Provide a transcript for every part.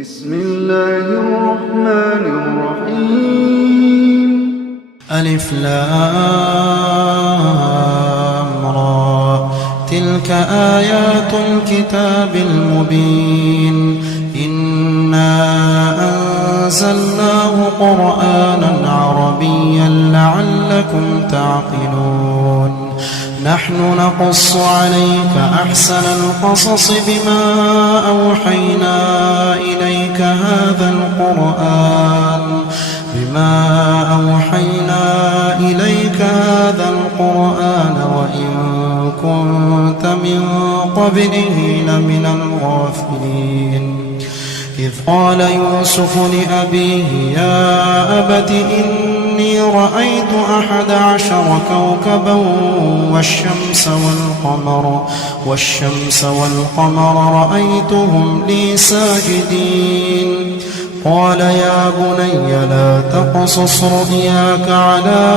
بسم الله الرحمن الرحيم. ألف لام را تلك آيات الكتاب المبين إنا أنزلناه قرآنا عربيا لعلكم تعقلون نحن نقص عليك أحسن القصص بما أوحينا إليك هذا القرآن وإن كنت من قبله لمن الغافلين إذ قال يوسف لأبيه يا أبت إني رأيت 11 كوكبا والشمس والقمر رأيتهم لي ساجدين قال يا بني لا تقصص رؤياك على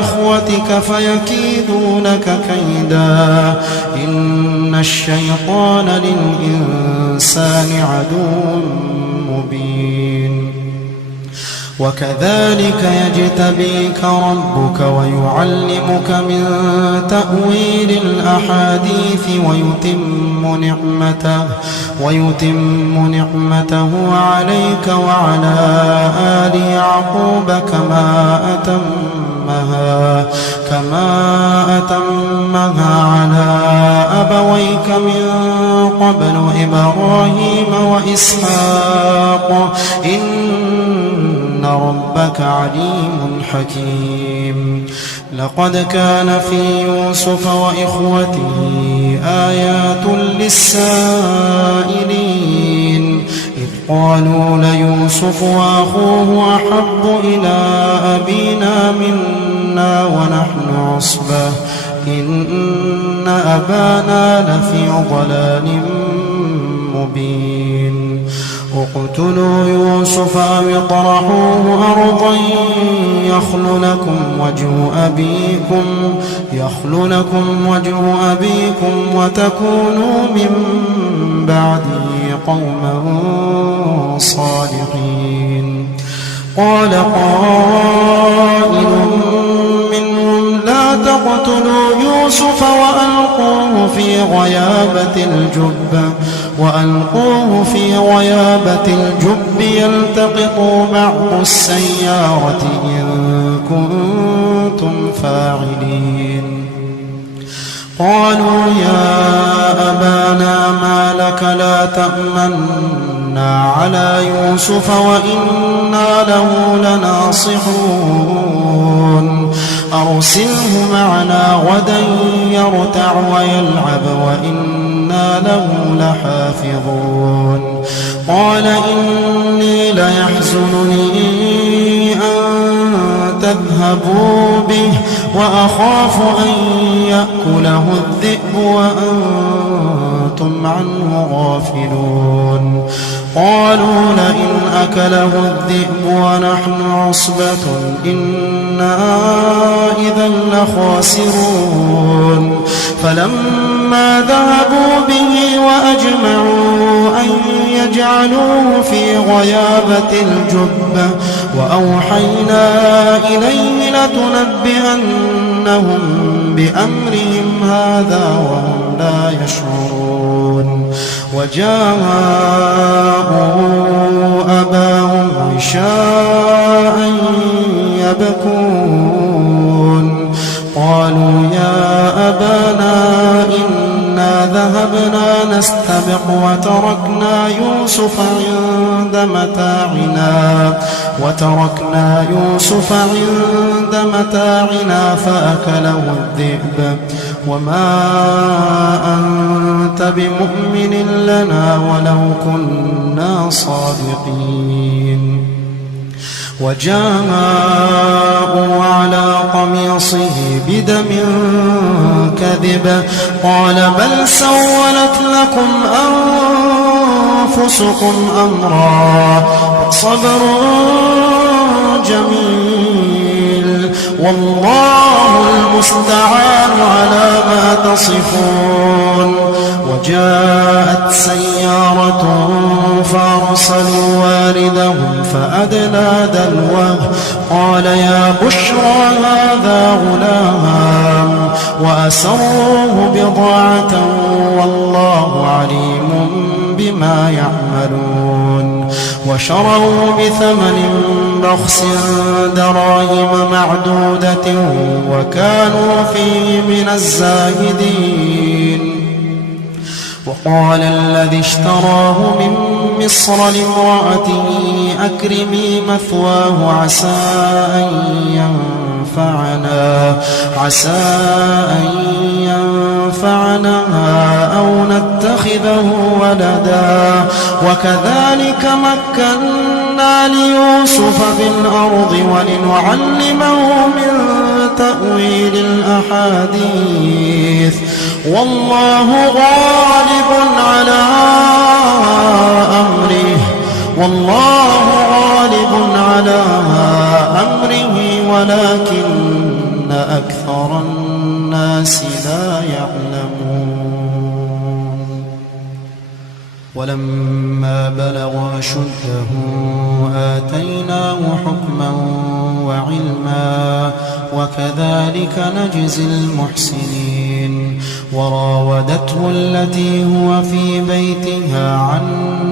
إخوتك فيكيدوا لك كيدا إن الشيطان للإنسان عدو مبين وكذلك يجتبيك ربك ويعلمك من تأويل الأحاديث ويتم نعمته عليك وعلى آل يعقوب كما أتمها على أبويك من قبل إبراهيم وإسحاق إن ربك عليم حكيم لقد كان في يوسف وإخوته آيات للسائلين إذ قالوا ليوسف وأخوه أحب إلى أبينا منا ونحن عصبة إن أبانا لفي ضلال مبين اقتلوا يوسف أو اطرحوه أرضا يخل لكم وجه أبيكم وتكونوا من بعده قوما صالحين قال قائل منهم لا تقتلوا يوسف وألقوه في غيابة الجب يلتقطوا بعض السيارة إن كنتم فاعلين قالوا يا أبانا ما لك لا تأمنا على يوسف وإنا له لناصحون أرسله معنا غدا يرتع ويلعب وإنا له لحافظون قال إني ليحزنني أن تذهبوا به وأخاف أن يأكله الذئب وأنتم عنه غافلون قالوا لئن أكله الذئب ونحن عصبة إنا إذا لخاسرون فلما ذهبوا به وأجمعوا أن يجعلوه في غيابة الجب وأوحينا إليه لتنبئنهم بأمرهم هذا وهم لا يشعرون وجاءوا أباهم عشاء يبكون قالوا يا أبانا إنا ذهبنا نستبق وتركنا يوسف عند متاعنا فأكله الذئب وما أنت بمؤمن لنا ولو كنا صادقين وجاءوا على قميصه بدم كذب قال بل سولت لكم أنفسكم أمرا صبر جميل والله المستعان على ما تصفون. وجاءت سيارة فأرسلوا واردهم فأدلى دلوه قال يا بشرى هذا غلام وأسروه بضاعة والله عليم بما يعملون. وشروا بثمن بخس دراهم معدودة وكانوا فيه من الزاهدين. وقال الذي اشتراه من مصر لامرأته أكرمي مثواه عسى أن ينفعنا أو نتخذه ولدا وكذلك مكنا ليوسف في الأرض ولنعلمه من تأويل الأحاديث والله غالب على أمره ولكن أكثر الناس لا يعلمون. ولما بلغ أشده آتيناه حكما وعلما وكذلك نجزي المحسنين. وراودته التي هو في بيتها عن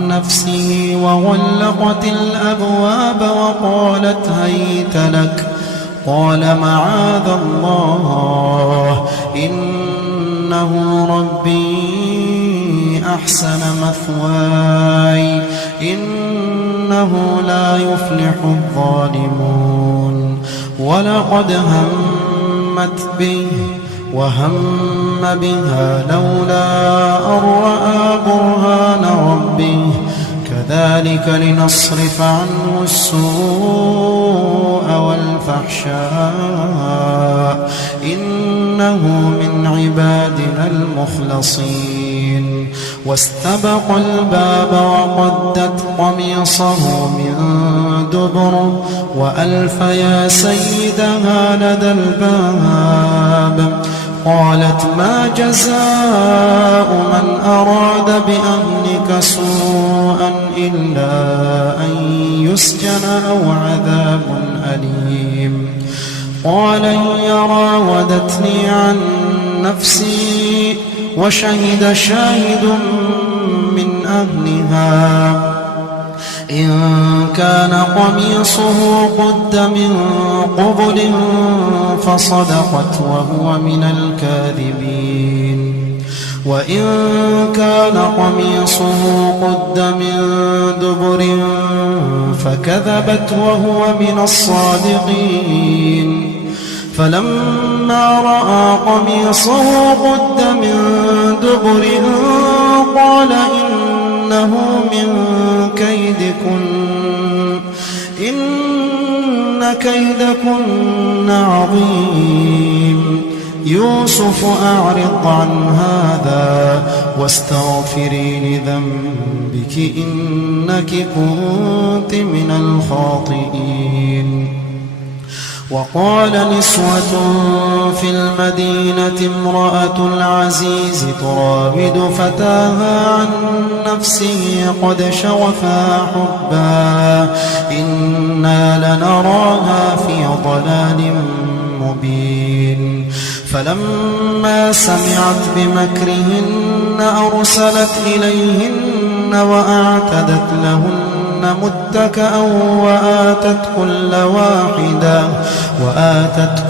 نفسه وغلقت الأبواب وقالت هيت لك قال معاذ الله إنه ربي أحسن مثواي إنه لا يفلح الظالمون. ولقد همت به وهم بها لولا أن رأى برهان ربه كذلك لنصرف عنه السوء والفحشاء إنه من عبادنا المخلصين. واستبق الباب وقدت قميصه من دبر وألف يا سيدها لدى الباب قالت ما جزاء من أراد بأهلك سوءا إلا أن يسجن أو عذاب أليم. قال هي راودتني عن نفسي وشهد شاهد من أهلها إن كان قميصه قد من قبل فصدقت وهو من الكاذبين وإن كان قميصه قد من دبر فكذبت وهو من الصادقين. فلما رأى قميصه قد من دبر قال إنه من كيدكن إن كيدكن عظيم. يوسف أعرض عن هذا واستغفري لذنبك إنك كنت من الخاطئين. وقال نسوة في المدينة امرأة العزيز تراود فتاها عن نفسه قد شغفها حبا إنا لنراها في ضلال مبين. فلما سمعت بمكرهن أرسلت إليهن وأعتدت لهن متكأ وآتت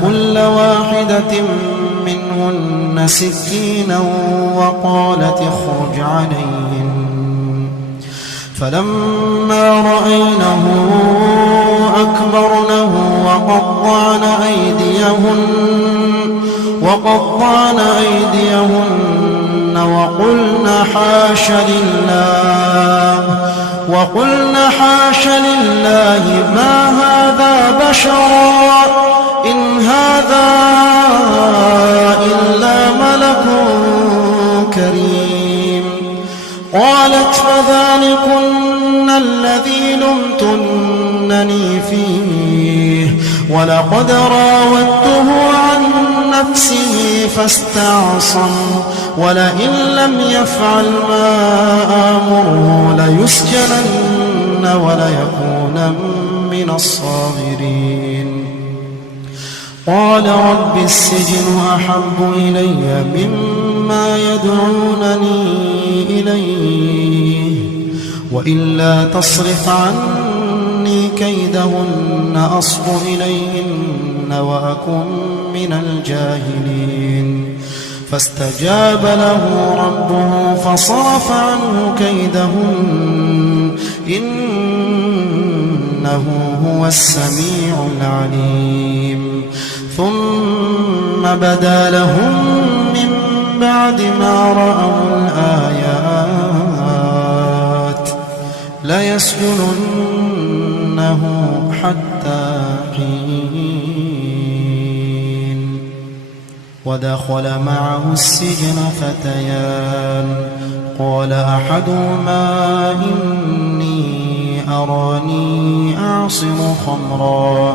كل واحدة منهن سكينا وقالت اخرج عليهن. فلما رأينه أكبرنه وقطعن أيديهن وقلن حاش لله ما هذا بشرا إن هذا إلا ملك كريم. قالت فذلكن الذي لمتنني فيه ولقد راودته عن نفسه فاستعصم ولئن لم يفعل ما آمره ليسجنن وليكون من الصاغرين قال رب السجن أحب إلي مما يدعونني إليه وإلا تصرف عني كيدهن أصب إليهن وأكن من الجاهلين فاستجاب له ربه فصرف عنه كيدهن إنه هو السميع العليم ثم بدا لهم من بعد ما رأوا الآيات ليسجننه حتى حين ودخل معه السجن فتيان قال أحدهما إني أراني أعصر خمرا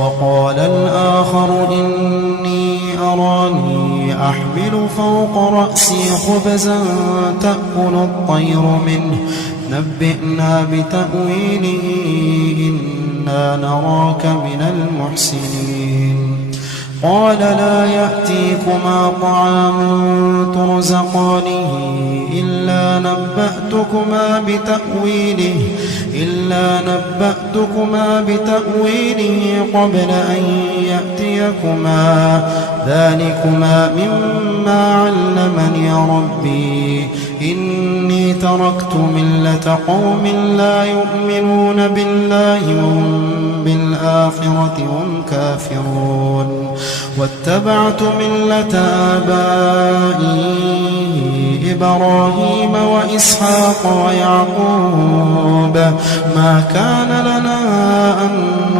وقال الآخر إني أراني أحمل فوق رأسي خبزا تأكل الطير منه نبئنا بتأويله إنا نراك من المحسنين قال لا يأتيكما طعام ترزقانه إلا نبأتكما بتأويله قبل أن يأتيكما ذلكما مما علمني ربي إني تركت ملة قوم لا يؤمنون بالله وهم بالآخرة هم كافرون واتبعت ملة آبائي إبراهيم وإسحاق ويعقوب ما كان لنا أن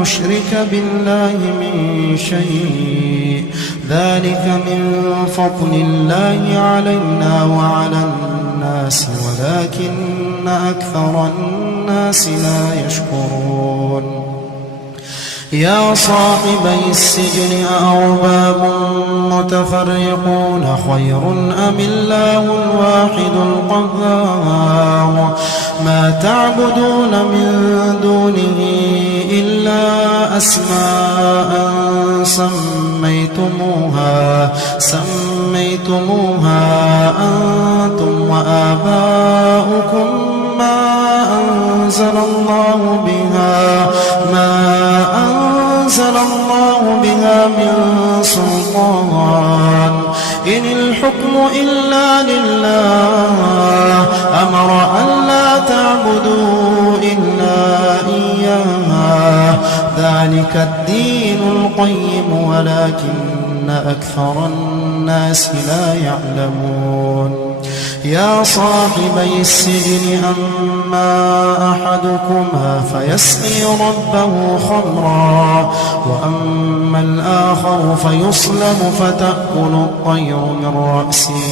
نشرك بالله من شيء ذلك من فضل الله علينا وعلى الناس ولكن أكثر الناس لا يشكرون يا صاحبي السجن أأرباب متفرقون خير أم الله الواحد القهار ما تعبدون من دونه إلا أسماء سميتموها أنتم وآباؤكم ما أنزل الله بها من سلطان إن الحكم إلا لله أمر أن لا تعبدوا إلا إياه ذلك الدين القيم ولكن أكثر الناس لا يعلمون يا صاحبي السجن أما أحدكما فيسقي ربه خمرا وأما الآخر فيصلب فتأكل الطير من رأسه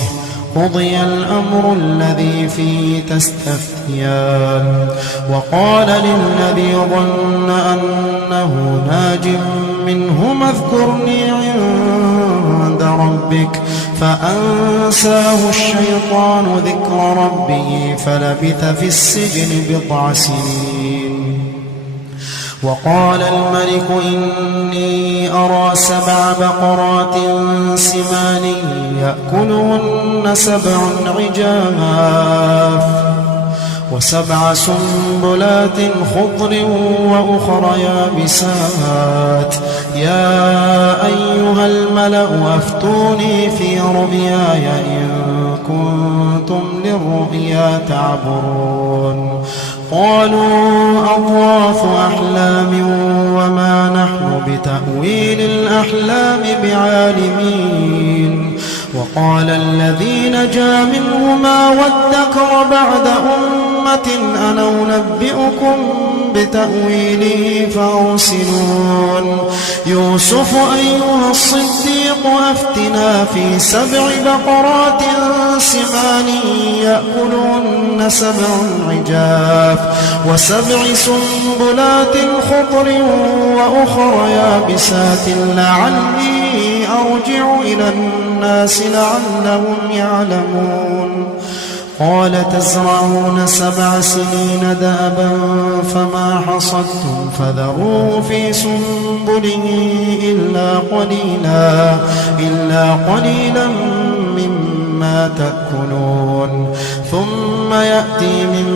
قضي الأمر الذي فيه تستفتيان وقال للذي ظن أنه ناج منهما اذكرني عند ربك فأنساه الشيطان ذكر ربه فلبث في السجن بضع سنين وقال الملك إني أرى 7 بقرات سمان يأكلهن 7 عجاف و7 سنبلات خضر وأخر يابسات يا أيها الملأ أفتوني في رؤياي إن كنتم للرؤيا تعبرون قالوا أضغاث أحلام وما نحن بتأويل الأحلام بعالمين وقال الذي نجا منهما وادكر بعد أمة أنا أنبئكم بتأويله فأرسلون يوسف أيها الصديق أفتنا في 7 بقرات سمان يأكلهن 7 عجاف و7 سنبلات خضر وأخر يابسات لعلي أرجع إلى الناس لعلهم يعلمون قال تزرعون 7 سنين دأبا فما حصدتم فذروه في سنبله إلا قليلا مما تأكلون ثم يأتي من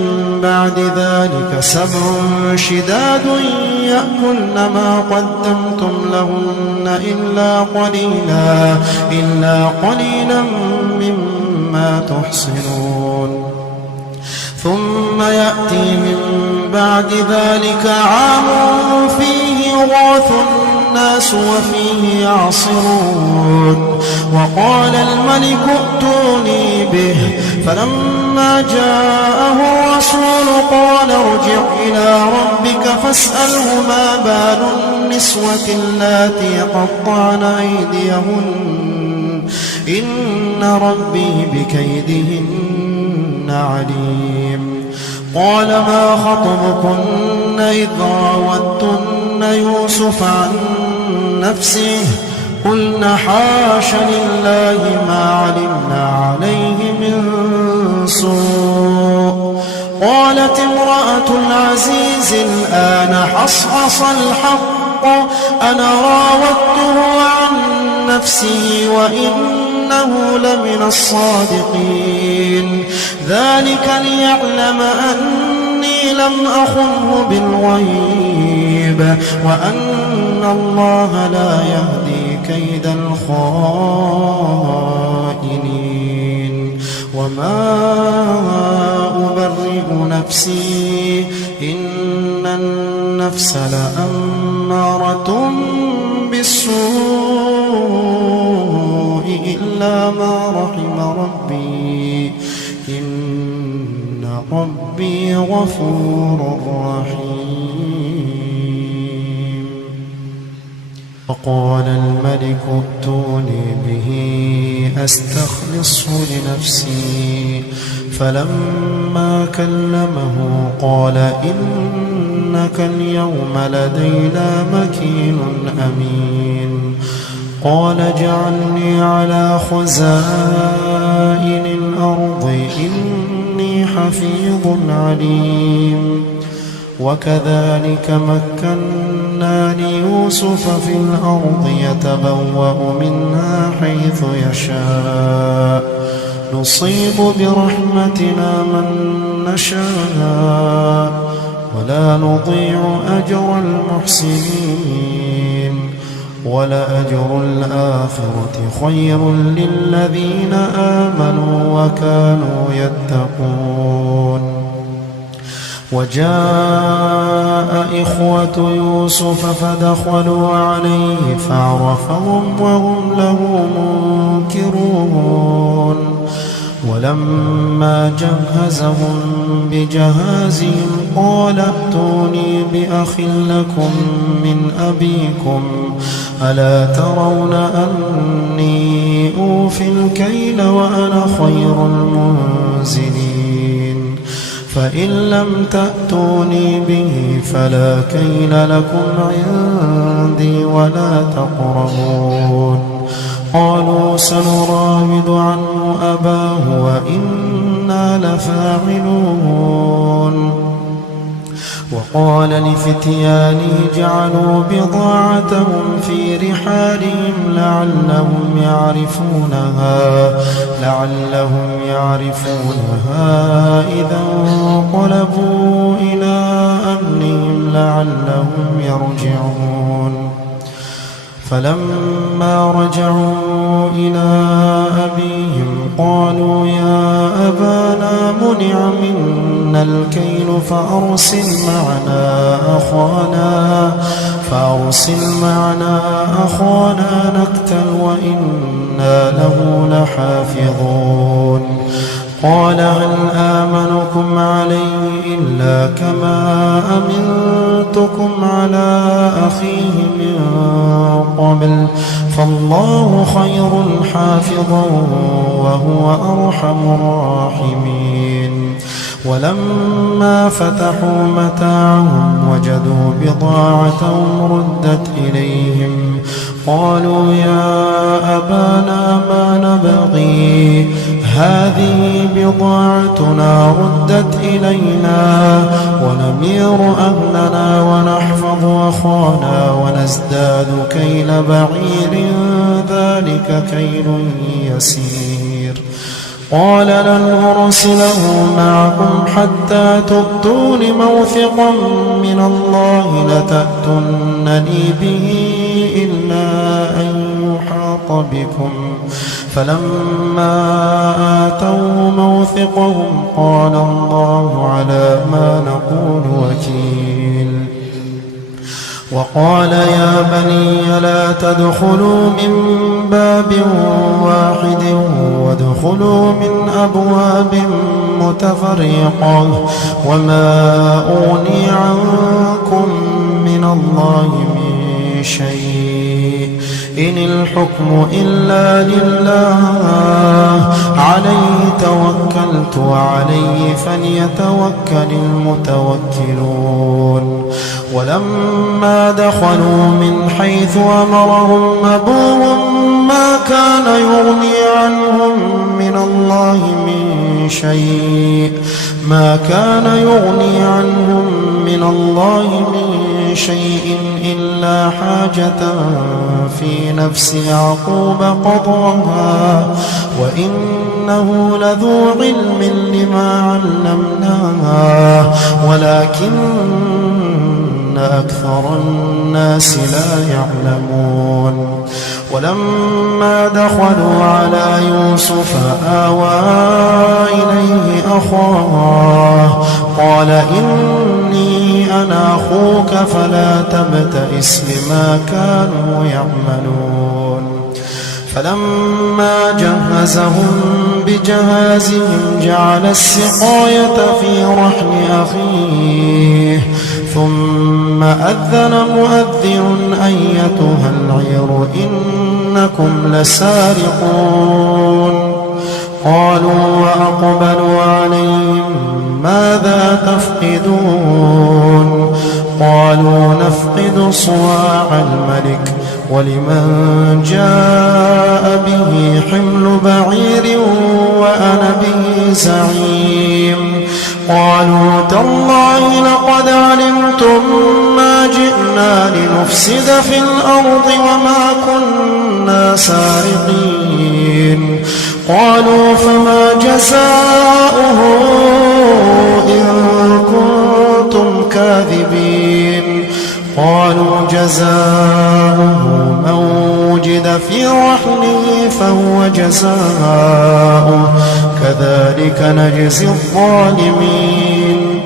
بعد ذلك 7 شداد يأكلن ما قدمتم لهن إلا قليلا مما تحصنون ثم يأتي من بعد ذلك عام فيه يغاث الناس وفيه يعصرون وقال الملك ائتوني به فلما جاءه الرسول قال ارجع إلى ربك فاسأله ما بال النسوة اللاتي قطعن أيديهن إن ربي بكيدهن عليم قال ما خطبكن إذ راوتن يوسف عن نفسه قلنا حاش لله ما علمنا عليه من سوء قالت امرأة العزيز الآن حصحص الحق أنا راودته عن نفسه وإنه لمن الصادقين ذلك ليعلم أني لم أخنه بالغيب وأن الله لا يهدي كيد الخائنين وما أبرئ نفسي إن النفس لأمارة بالسوء إلا ما رحم ربي إن ربي غفور رحيم وقال الملك ائتوني به أستخلصه لنفسي فلما كلمه قال إنك اليوم لدينا مكين أمين قال اجعلني على خزائن الأرض إني حفيظ عليم وكذلك مكنا ليوسف في الأرض يتبوأ منها حيث يشاء نصيب برحمتنا من نشاء ولا نضيع أجر المحسنين ولأجر الآخرة خير للذين آمنوا وكانوا يتقون وجاء إخوة يوسف فدخلوا عليه فعرفهم وهم له منكرون ولما جهزهم بجهازهم قال ائتوني بأخ لكم من أبيكم ألا ترون أني أوفي الكيل وأنا خير المنزلين فإن لم تأتوني به فلا كيل لكم عندي ولا تقربون قالوا سنراود عنه أباه وإنا لفاعلون وقال لفتيانه جعلوا بضاعتهم في رحالهم لعلهم يعرفونها إذا انقلبوا إلى أهلهم لعلهم يرجعون فلما رجعوا إلى أبيهم قالوا يا أبانا منع منا الكيل فأرسل معنا أخانا نكتل وإنا له لحافظون قال هل آمنكم عليه إلا كما أمنتكم على أخيه من قبل فالله خير حافظا وهو أرحم الراحمين ولما فتحوا متاعهم وجدوا بضاعتهم ردت إليهم قالوا يا أبانا ما نبغي هذه بضاعتنا ردت إلينا ونمير أهلنا ونحفظ أخانا ونزداد كيل بعير ذلك كيل يسير قال لن أرسله معكم حتى تؤتون موثقا من الله لتأتونني به إلا أن يحاط بكم فلما آتوا موثقهم قال الله على ما نقول وكيل وقال يا بني لا تدخلوا من باب واحد وادخلوا من أبواب متفرقة وما أغني عنكم من الله من شيء إن الحكم إلا لله عليه توكلت وعليه فليتوكل المتوكلون ولما دخلوا من حيث أمرهم أبوهم ما كان يغني عنهم من الله من شيء إلا حاجة في نفس يعقوب قضاها وإنه لذو علم لما علمناه ولكن أكثر الناس لا يعلمون ولما دخلوا على يوسف آوى إليه أخاه قال إني أنا أخوك فلا تبتئس بما كانوا يعملون فلما جهزهم بجهازهم جعل السقاية في رحل أخيه ثم أذن مؤذن أيتها العير إنكم لسارقون قالوا وأقبلوا عليهم ماذا تفقدون قالوا نفقد صواع الملك ولمن جاء به حمل بعير وأنا به زعيم قالوا تالله لقد علمتم ما جئنا لنفسد في الأرض وما كنا سارقين قالوا فما جزاؤه إن كنتم كاذبين قالوا جزاؤه من وجد في رحله فهو جزاؤه كذلك نجزي الظالمين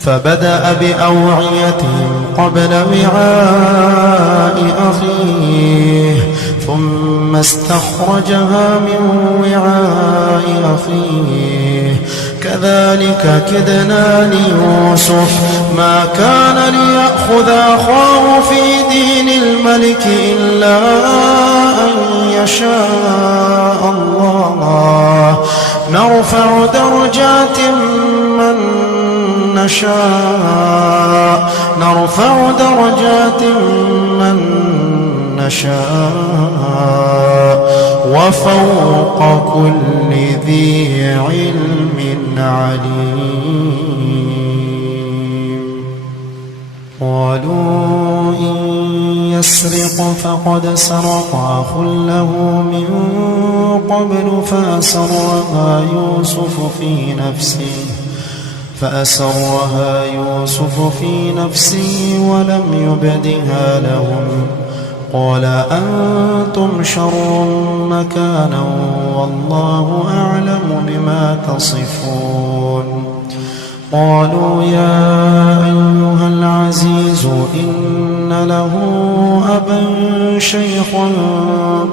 فبدأ بأوعيتهم قبل وعاء أخيه ثم استخرجها من وعاء أخيه كذلك كدنا ليوسف ما كان ليأخذ أخاه في دين الملك إلا أن يشاء الله نرفع درجات من نشاء وفوق كل ذي علم عليم قالوا إن يسرق فقد سرق أخ له من قبل فأسرها يوسف في نفسه ولم يبدها لهم قال أنتم شر مكانا والله أعلم بما تصفون قالوا يا أيها العزيز إن له أبا شيخا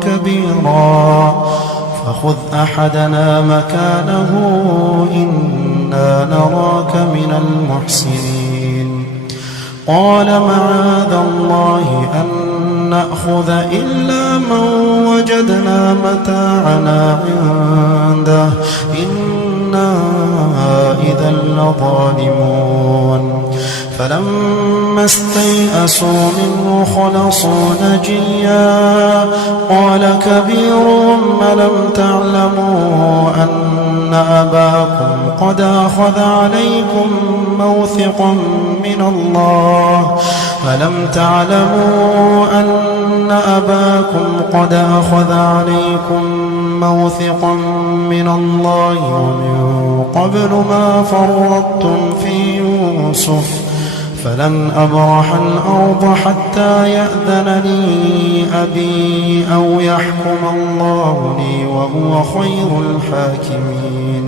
كبيرا فخذ أحدنا مكانه إنا نراك من المحسنين. قال معاذ الله أن نأخذ إلا من وجدنا متاعنا عنده إنا إذا لظالمون. فلما استيئسوا منه خلصوا نجيا قال كبيرهم ألم تعلموا أن أباكم قد أخذ عليكم موثقا من الله ألم تعلموا أن أباكم قد أخذ عليكم موثقا من الله ومن قبل ما فرطتم في يوسف فلن أبرح الأرض حتى يأذن لي أبي أو يحكم الله لي وهو خير الحاكمين.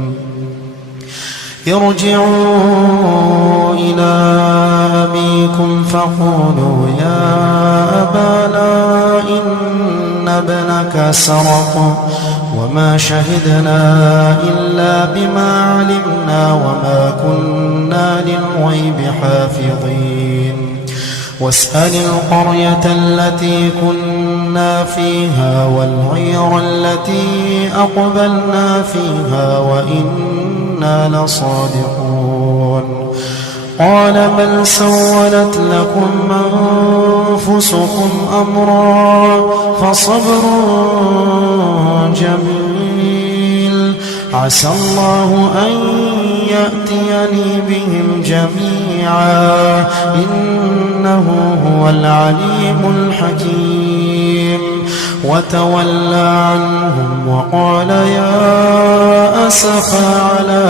ارجعوا إلى أبيكم فقولوا يا أبانا إن ابنك سرق وما شهدنا إلا بما علمنا وما كنا للغيب حافظين. واسأل القرية التي كنا فيها والعير التي أقبلنا فيها وإنا لصادقون. قال بل سولت لكم أنفسكم أمرا فصبر جميل عسى الله أن يأتيني بهم جميعا إنه هو العليم الحكيم. وتولى عنهم وقال يا أسفا على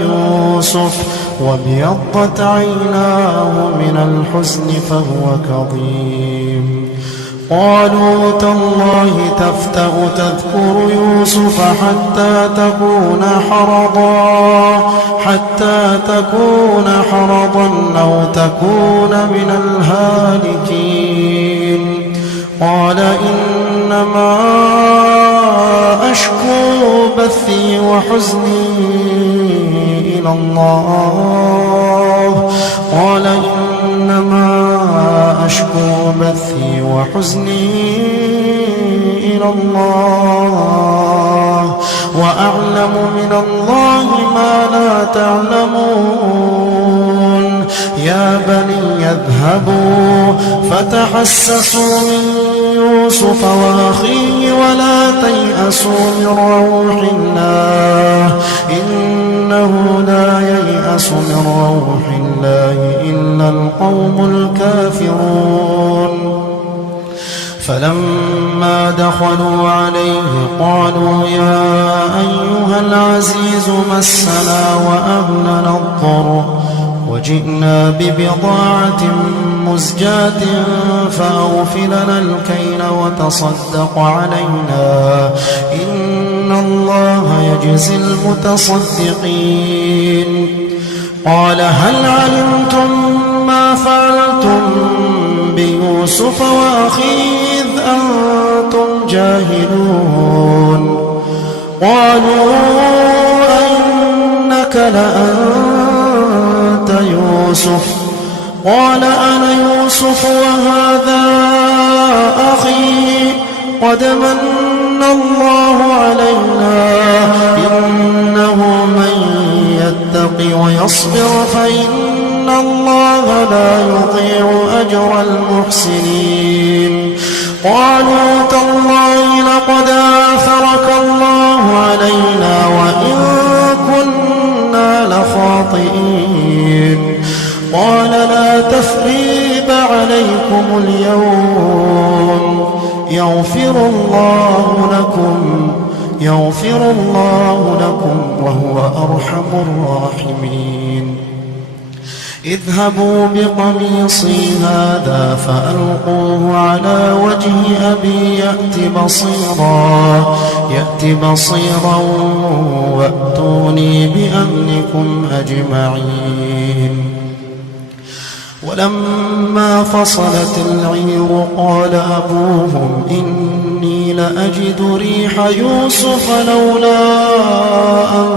يوسف وابيضت عيناه من الحزن فهو كظيم. قالوا تالله تفتأ تذكر يوسف حتى تكون حرضا أو تكون من الهالكين. قال إنما أشكو بثي وحزني إلى الله وأعلم من الله ما لا تعلمون. يا بني اذهبوا فتحسسوا من يوسف وأخيه ولا تيأسوا من روح الله إنه لا ييأس من روح الله إلا القوم الكافرون. فلما دخلوا عليه قالوا يا أيها العزيز مسنا وأهلنا الضر وجئنا ببضاعة مزجاة فأوف لنا الكيل وتصدق علينا إن الله يجزي المتصدقين. قال هل علمتم ما فعلتم بيوسف وأخيه إذ أنتم جاهلون. قالوا أئنك لأنت يوسف قال أنا يوسف وهذا أخي قد من الله علينا إنه من يتق ويصبر فإن الله لا يضيع أجر المحسنين. قالوا تالله لقد آثرك الله علينا وإن كنا لخاطئين. قال لا تثريب عليكم اليوم يغفر الله لكم وهو أرحم الراحمين. اذهبوا بقميصي هذا فألقوه على وجه أبي يأت بصيرا وأتوني بأهلكم أجمعين. ولما فصلت العير قال أبوهم إني لأجد ريح يوسف لولا أن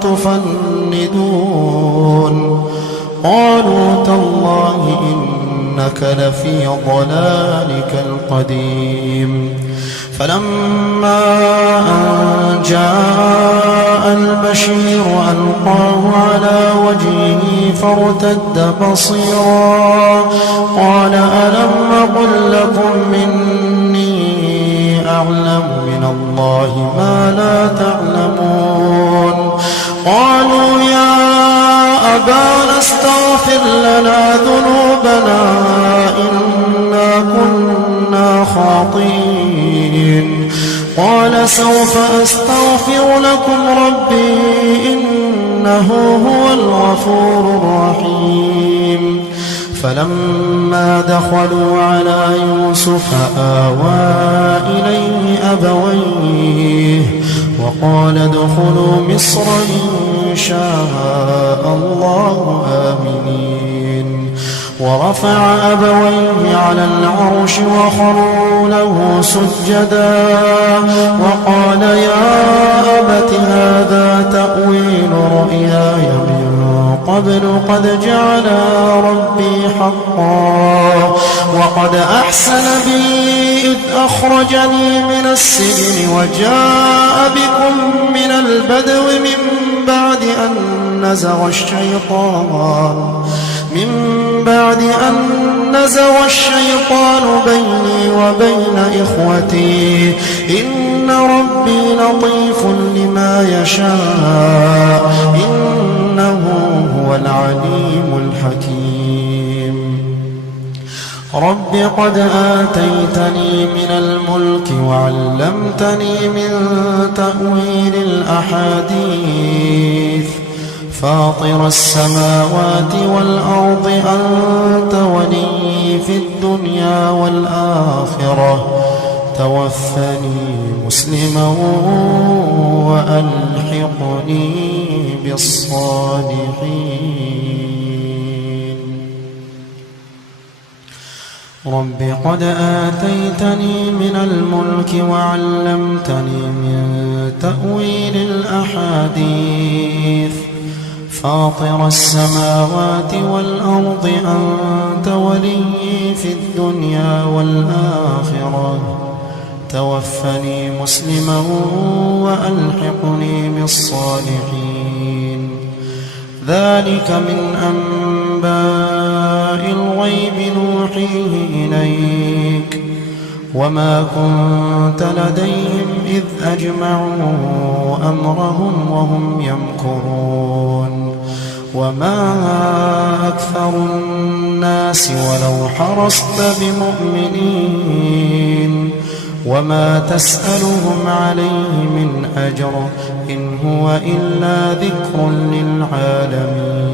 تفندون قالوا تالله إنك لفي ضلالك القديم فلما أن جاء البشير ألقاه على وجهه فارتد بصيرا قال ألم أقل لكم إني أعلم من الله ما لا تعلمون قالوا يا أبانا استغفر لنا ذنوبنا إنا كنا خاطئين قال سوف أستغفر لكم ربي إنه هو الغفور الرحيم فلما دخلوا على يوسف آوى إليه أبويه وقال ادخلوا مصر إن شاء الله آمنين ورفع أبويه على العرش وخروا له سجدا وقال يا أبت هذا تأويل رؤياي من قبل قد جعل ربي حقا وقد أحسن بي إذ أخرجني من السجن وجاء بكم من البدو من بعد أن نزغ الشيطان بيني وبين إخوتي إن ربي لطيف لما يشاء إنه هو العليم الحكيم رب قد آتيتني من الملك وعلمتني من تأويل الأحاديث فاطر السماوات والأرض أنت ولي في الدنيا والآخرة توفني مسلما وألحقني بالصالحين رب قد آتيتني من الملك وعلمتني من تأويل الأحاديث فاطر السماوات والأرض أنت ولي في الدنيا والآخرة توفني مسلما وألحقني بالصالحين ذلك من أنباء الغيب نوحيه إليك وما كنت لديهم إذ أجمعوا أمرهم وهم يمكرون وما أكثر الناس ولو حرصت بمؤمنين وما تسألهم عليه من أجر إن هو إلا ذكر للعالمين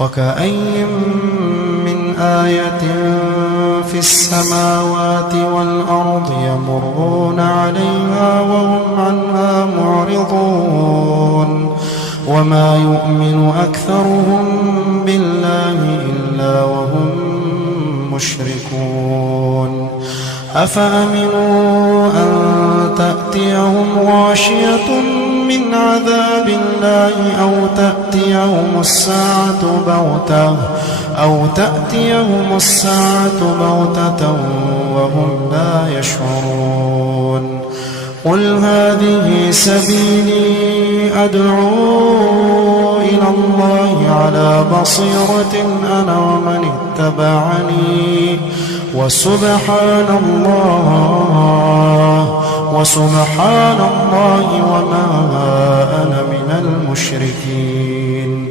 وكأين من آية في السماوات والأرض يمرون عليها وهم عنها معرضون وما يؤمن أكثرهم بالله إلا وهم مشركون أفأمنوا أن تأتيهم غاشية من عذاب الله أو تأتيهم الساعة بغتة وهم لا يشعرون قل هذه سبيلي أدعو إلى الله على بصيرة أنا ومن اتبعني وسبحان الله وما أنا من المشركين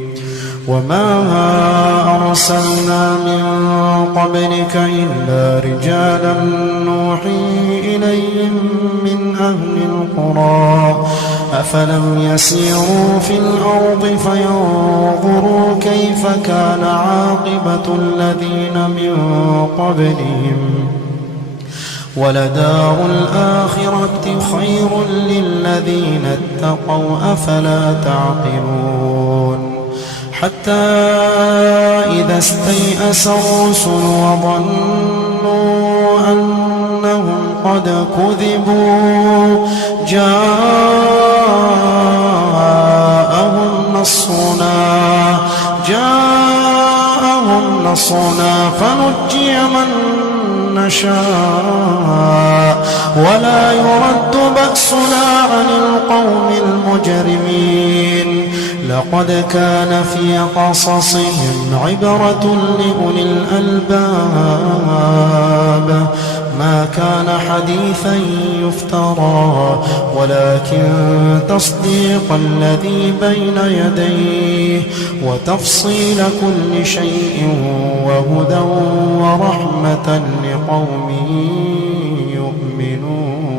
وما أرسلنا من قبلك إلا رجالا نوحي إليهم من أهل القرى أفلم يسيروا في الأرض فينظروا كيف كان عاقبة الذين من قبلهم ولدار الآخرة خير للذين اتقوا أفلا تعقلون حتى إذا استيأس الرسل وظنوا أنهم قد كذبوا جاءهم نصرنا فنجي من نشاء ولا يرد بأسنا عن القوم المجرمين. لقد كان في قصصهم عبرة لأولي الألباب ما كان حديثا يفترى ولكن تصديق الذي بين يديه وتفصيل كل شيء وهدى ورحمة لقوم يؤمنون.